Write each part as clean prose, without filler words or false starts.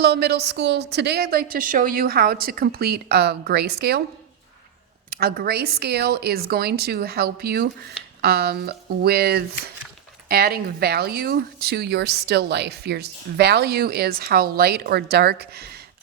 Hello, middle school. Today I'd like to show you how to complete a grayscale. A grayscale is going to help you with adding value to your still life. Your value is how light or dark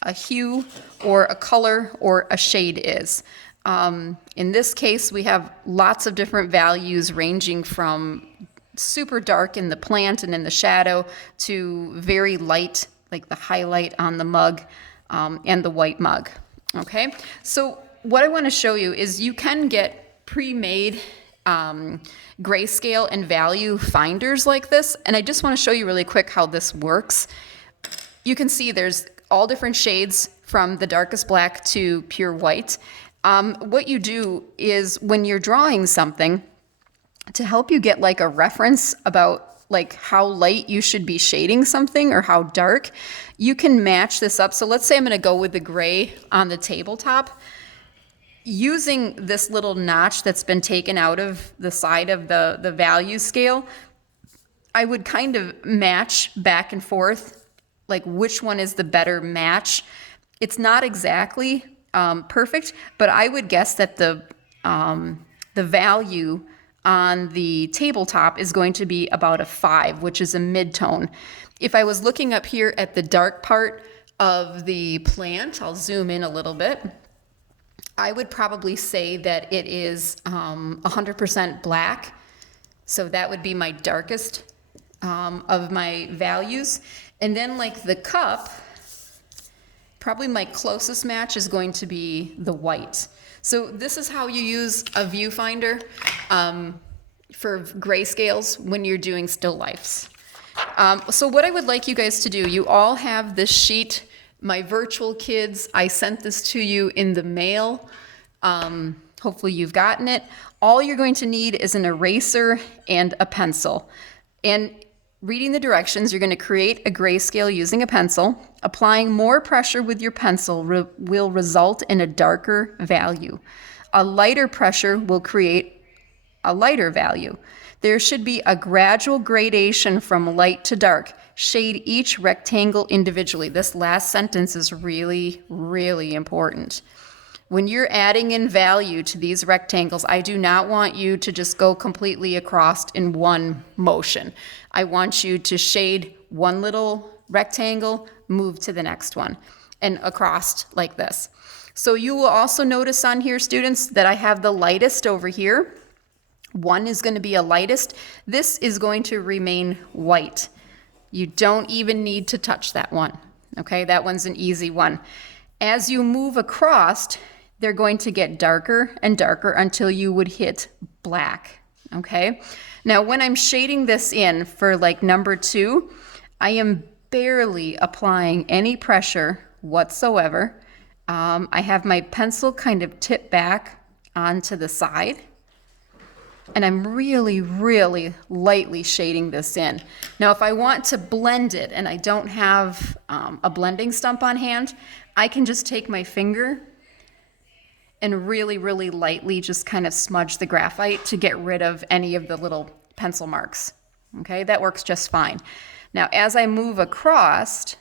a hue or a color or a shade is. In this case, we have lots of different values ranging from super dark in the plant and in the shadow to very light, like the highlight on the mug and the white mug. Okay, so what I want to show you is you can get pre-made grayscale and value finders like this, and I just want to show you really quick how this works. You can see there's all different shades from the darkest black to pure white. What you do is when you're drawing something, to help you get like a reference about like how light you should be shading something or how dark, you can match this up. So let's say I'm going to go with the gray on the tabletop. Using this little notch that's been taken out of the side of the value scale, I would kind of match back and forth, like which one is the better match. It's not exactly perfect, but I would guess that the value on the tabletop is going to be about a 5, which is a mid-tone. If I was looking up here at the dark part of the plant, I'll zoom in a little bit, I would probably say that it is 100% black. So that would be my darkest of my values. And then like the cup, probably my closest match is going to be the white. So this is how you use a viewfinder for grayscales when you're doing still lifes. So what I would like you guys to do, you all have this sheet. My virtual kids, I sent this to you in the mail. Hopefully you've gotten it. All you're going to need is an eraser and a pencil. And reading the directions, you're going to create a grayscale using a pencil. Applying more pressure with your pencil will result in a darker value. A lighter pressure will create a lighter value. There should be a gradual gradation from light to dark. Shade each rectangle individually. This last sentence is really, really important. When you're adding in value to these rectangles, I do not want you to just go completely across in one motion. I want you to shade one little rectangle, move to the next one, and across like this. So you will also notice on here, students, that I have the lightest over here. 1 is going to be a lightest. This is going to remain white. You don't even need to touch that one. Okay, that one's an easy one. As you move across, they're going to get darker and darker until you would hit black. Okay, now when I'm shading this in for like number 2, I am barely applying any pressure whatsoever. I have my pencil kind of tipped back onto the side. And I'm really, really lightly shading this in. Now, if I want to blend it and I don't have a blending stump on hand, I can just take my finger and really, really lightly just kind of smudge the graphite to get rid of any of the little pencil marks. Okay, that works just fine. Now, as I move across,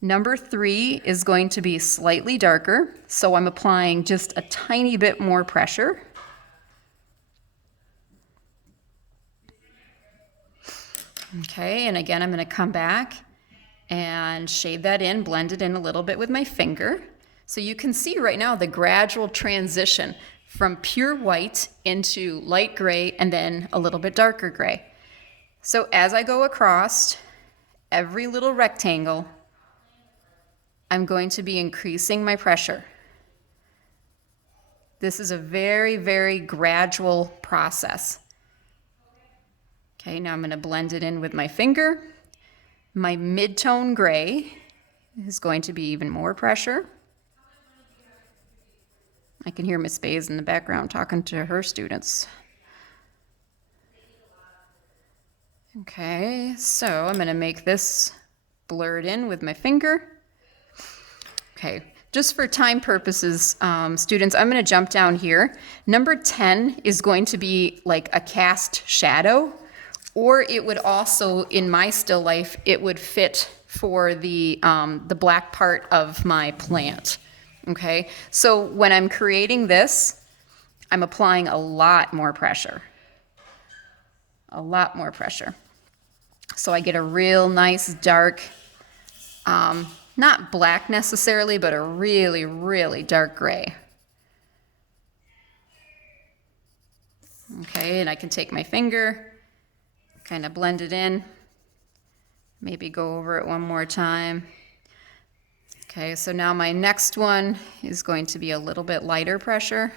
number 3 is going to be slightly darker, so I'm applying just a tiny bit more pressure. Okay, and again, I'm going to come back and shade that in, blend it in a little bit with my finger. So you can see right now the gradual transition from pure white into light gray and then a little bit darker gray. So as I go across every little rectangle, I'm going to be increasing my pressure. This is a very, very gradual process. Okay, now I'm going to blend it in with my finger. My mid-tone gray is going to be even more pressure. I can hear Miss Bays in the background talking to her students. Okay, so I'm going to make this blurred in with my finger. Okay, just for time purposes, students, I'm going to jump down here. Number 10 is going to be like a cast shadow. Or it would also, in my still life, it would fit for the black part of my plant. Okay, so when I'm creating this, I'm applying a lot more pressure. A lot more pressure. So I get a real nice dark, not black necessarily, but a really, really dark gray. Okay, and I can take my finger, kind of blend it in, maybe go over it one more time. Okay, so now my next one is going to be a little bit lighter pressure.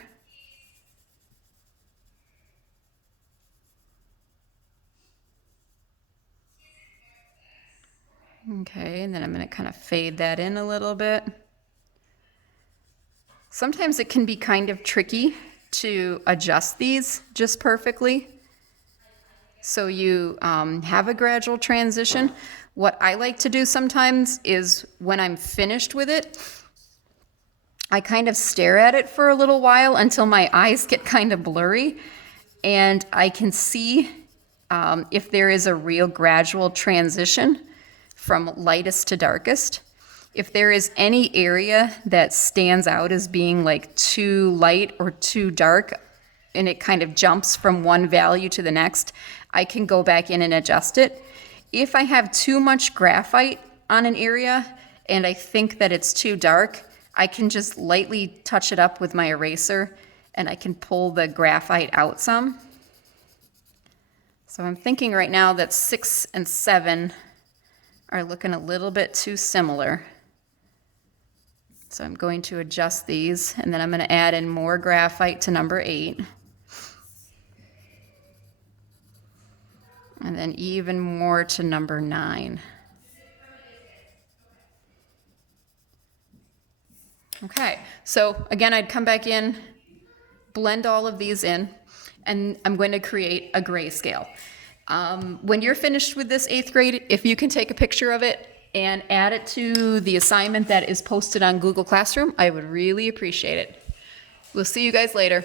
Okay, and then I'm going to kind of fade that in a little bit. Sometimes it can be kind of tricky to adjust these just perfectly, so you have a gradual transition. What I like to do sometimes is when I'm finished with it, I kind of stare at it for a little while until my eyes get kind of blurry, and I can see if there is a real gradual transition from lightest to darkest. If there is any area that stands out as being like too light or too dark, and it kind of jumps from one value to the next, I can go back in and adjust it. If I have too much graphite on an area and I think that it's too dark, I can just lightly touch it up with my eraser and I can pull the graphite out some. So I'm thinking right now that 6 and 7 are looking a little bit too similar. So I'm going to adjust these, and then I'm going to add in more graphite to number 8. And then even more to number 9. Okay, so again, I'd come back in, blend all of these in, and I'm going to create a grayscale. When you're finished with this 8th grade, if you can take a picture of it and add it to the assignment that is posted on Google Classroom, I would really appreciate it. We'll see you guys later.